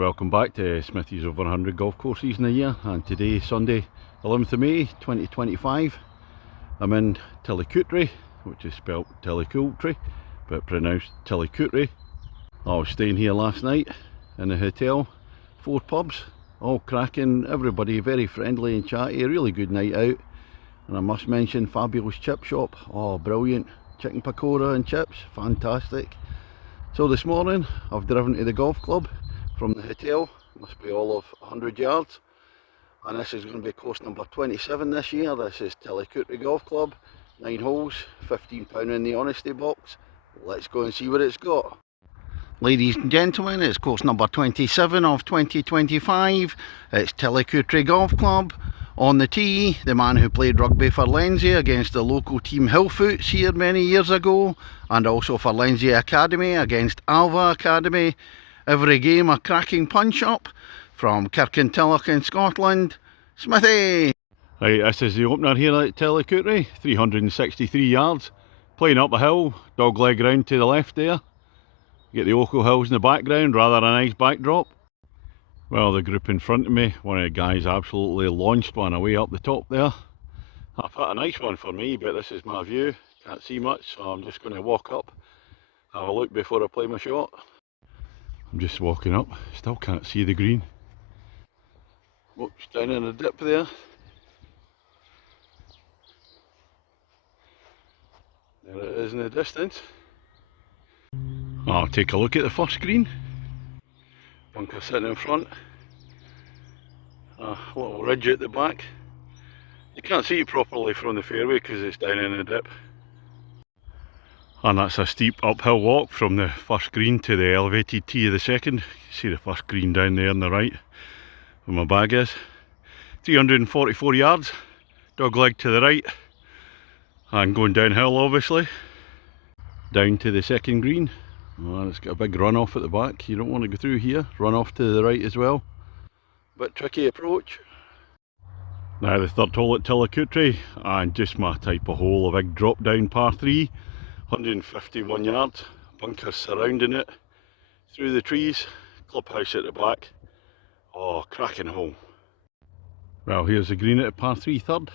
welcome back to Smithy's over 100 golf courses in a year, and today, Sunday 11th of May 2025, I'm in Tillicoultry, which is spelt Tillicoultry but pronounced Tillicoultry. I was staying here last night in a hotel, 4 pubs, all cracking, everybody very friendly and chatty, a really good night out. And I must mention fabulous chip shop, oh brilliant, chicken pakora and chips, fantastic. So this morning I've driven to the golf club from the hotel, must be all of 100 yards, and this is going to be course number 27 this year. This is Tillicoultry Golf Club, 9 holes, £15 in the honesty box. Let's go and see what it's got. Ladies and gentlemen, it's course number 27 of 2025. It's Tillicoultry Golf Club. On the tee, the man who played rugby for Lenzie against the local team Hillfoots here many years ago, and also for Lenzie Academy against Alva Academy. Every game a cracking punch-up from Kirkintilloch in Scotland, Smithy. Right, this is the opener here at Tillicoultry, 363 yards. Playing up a hill, dog leg round to the left there. Get the Ochil Hills in the background, rather a nice backdrop. Well, the group in front of me, one of the guys absolutely launched one away up the top there. I've hit a nice one for me, but this is my view. Can't see much, so I'm just going to walk up, have a look before I play my shot. I'm just walking up, still can't see the green. Whoops, down in a dip there. There it is in the distance. I'll take a look at the first green. Bunker sitting in front, a little ridge at the back. You can't see it properly from the fairway because it's down in a dip. And that's a steep uphill walk from the first green to the elevated tee of the second. You see the first green down there on the right, where my bag is. 344 yards, dog leg to the right, and going downhill obviously. Down to the second green. Oh, it's got a big run off at the back. You don't want to go through here. Run off to the right as well. Bit tricky approach. Now the third hole at Tillicoultry, and just my type of hole, a big drop down par 3, 151 yards, bunkers surrounding it, through the trees, clubhouse at the back. Oh, cracking hole. Well, here's the green at par 3 third,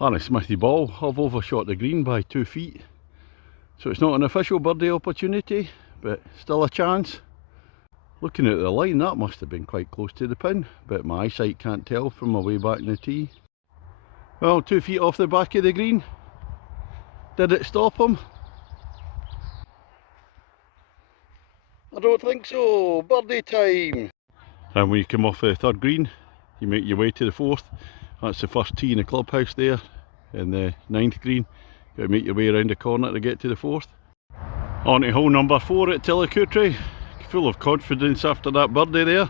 and a Smithy ball. I've overshot the green by 2 feet. So it's not an official birdie opportunity, but still a chance. Looking at the line, that must have been quite close to the pin, but my eyesight can't tell from my way back in the tee. Well, 2 feet off the back of the green. Did it stop him? I don't think so. Birdie time! And when you come off the third green, you make your way to the fourth. That's the first tee in the clubhouse there, in the 9th green. Got to make your way around the corner to get to the fourth. On to hole number 4 at Tillicoultry. Full of confidence after that birdie there.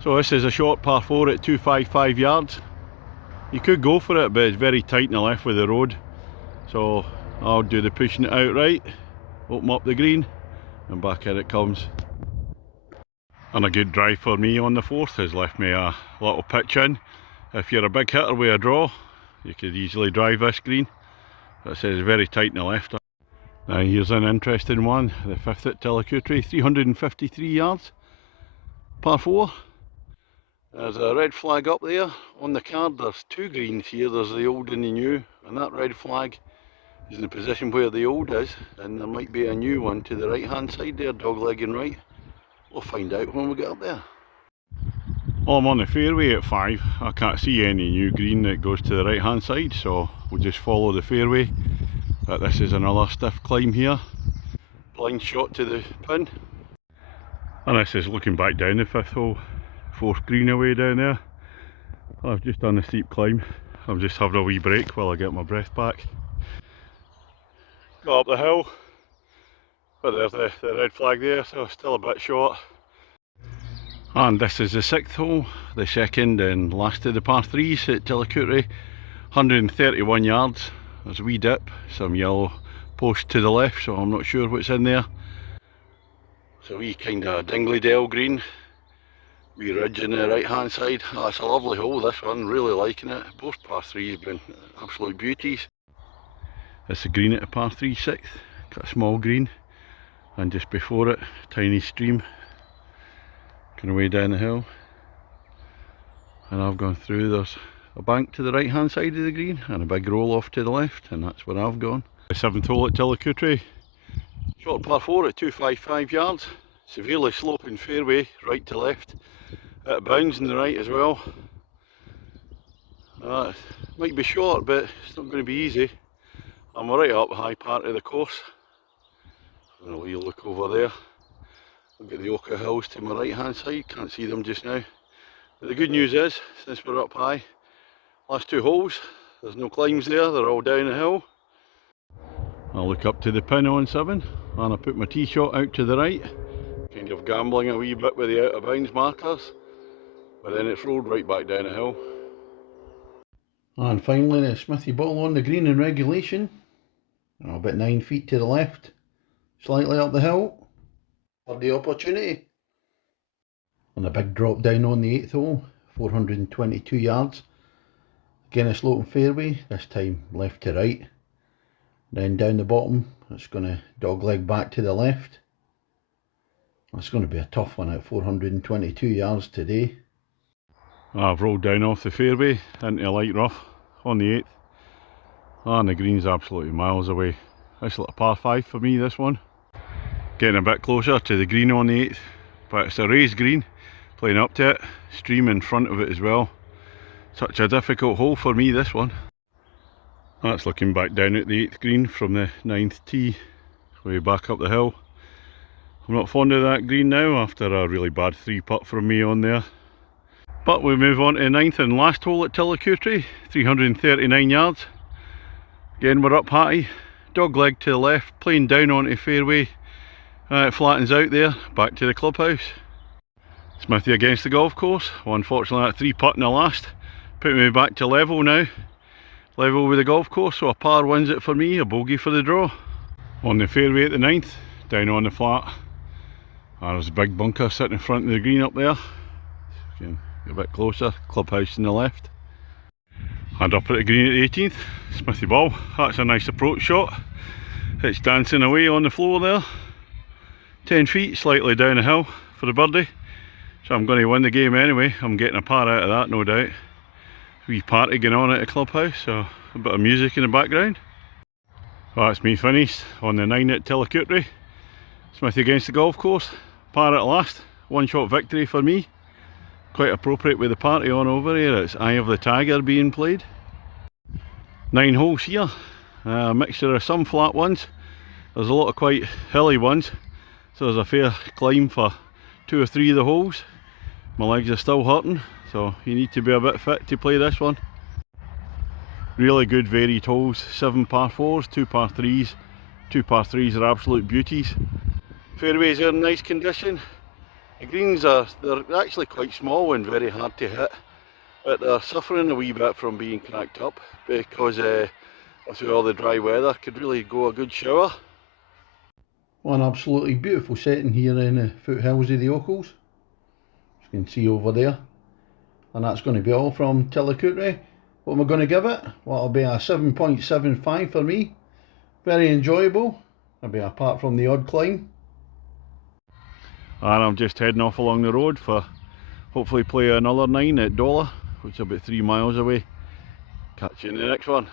So this is a short par 4 at 255 yards. You could go for it, but it's very tight in the left with the road. So I'll do the pushing it out right, open up the green, and back in it comes. And a good drive for me on the fourth has left me a little pitch in. If you're a big hitter with a draw, you could easily drive this green. That says very tight in the left. Now here's an interesting one, the 5th at Tillicoultry, 353 yards, par 4. There's a red flag up there. On the card there's 2 greens here, there's the old and the new, and that red flag is in the position where the old is, and there might be a new one to the right hand side there, dog legging right. We'll find out when we get up there. Well, I'm on the fairway at 5. I can't see any new green that goes to the right hand side, so we'll just follow the fairway. But this is another stiff climb here. Blind shot to the pin. And this is looking back down the 5th hole. 4th green away down there. I've just done a steep climb. I'm just having a wee break while I get my breath back. Got up the hill. But there's the red flag there, so still a bit short. And this is the 6th hole, the second and last of the par 3s at Tillicoultry. 131 yards, there's a wee dip, some yellow post to the left, so I'm not sure what's in there. It's a wee kind of dingly dell green, wee ridge on the right hand side. Oh, it's a lovely hole this one, really liking it. Both par 3s have been absolute beauties. It's a green at a par 3 6th, got a small green, and just before it, tiny stream Working away down the hill, and I've gone through. There's a bank to the right hand side of the green and a big roll off to the left, and that's where I've gone. The 7th hole at Tillicoultry, short par 4 at 255 yards, severely sloping fairway right to left, it bounds in the right as well. Might be short, but it's not going to be easy. I'm right up high part of the course. And a wee look over there. Look at the Oka Hills to my right hand side, can't see them just now. But the good news is, since we're up high, last 2 holes, there's no climbs there, they're all down the hill. I'll look up to the pin on 7, and I put my tee shot out to the right, kind of gambling a wee bit with the out of bounds markers, but then it's rolled right back down the hill. And finally the Smithy ball on the green in regulation, about 9 feet to the left, slightly up the hill, for the opportunity. And a big drop down on the 8th hole, 422 yards. Again a sloping fairway, this time left to right. Then down the bottom, it's going to dogleg back to the left. It's going to be a tough one at 422 yards today. I've rolled down off the fairway into a light rough on the 8th. And the green's absolutely miles away. This little par 5 for me, this one. Getting a bit closer to the green on the 8th, but it's a raised green, playing up to it, stream in front of it as well. Such a difficult hole for me, this one. That's looking back down at the 8th green from the 9th tee, way back up the hill. I'm not fond of that green now after a really bad 3-putt from me on there. But we move on to the 9th and last hole at Tillicoultry, 339 yards. Again we're up high, dog leg to the left, playing down onto fairway. It flattens out there, back to the clubhouse. Smithy against the golf course. Well, unfortunately that 3-putt in the last put me back to level now. Level with the golf course, so a par wins it for me, a bogey for the draw. On the fairway at the 9th, down on the flat. There's a big bunker sitting in front of the green up there. Get a bit closer, clubhouse on the left. And up at the green at the 18th, Smithy ball. That's a nice approach shot. It's dancing away on the floor there. 10 feet, slightly down the hill for the birdie. So I'm going to win the game anyway. I'm getting a par out of that, no doubt. Wee party going on at the clubhouse, so a bit of music in the background. Well, that's me finished on the 9 at Tillicoultry. Smithy against the golf course, par at last, 1-shot victory for me. Quite appropriate with the party on over here. It's Eye of the Tiger being played. 9 holes here, a mixture of some flat ones. There's a lot of quite hilly ones, so there's a fair climb for 2 or 3 of the holes. My legs are still hurting, so you need to be a bit fit to play this one. Really good varied holes, 7 par 4s, 2 par 3s. 2 par 3s are absolute beauties. Fairways are in nice condition. The greens they're actually quite small and very hard to hit, but they're suffering a wee bit from being cracked up because with all the dry weather could really go a good shower. One absolutely beautiful setting here in the foothills of the Ochils, as you can see over there. And that's going to be all from Tillicoultry. What am I going to give it? Well, it'll be a 7.75 for me. Very enjoyable, maybe apart from the odd climb. And I'm just heading off along the road for hopefully play another 9 at Dollar, which is about 3 miles away. Catch you in the next one.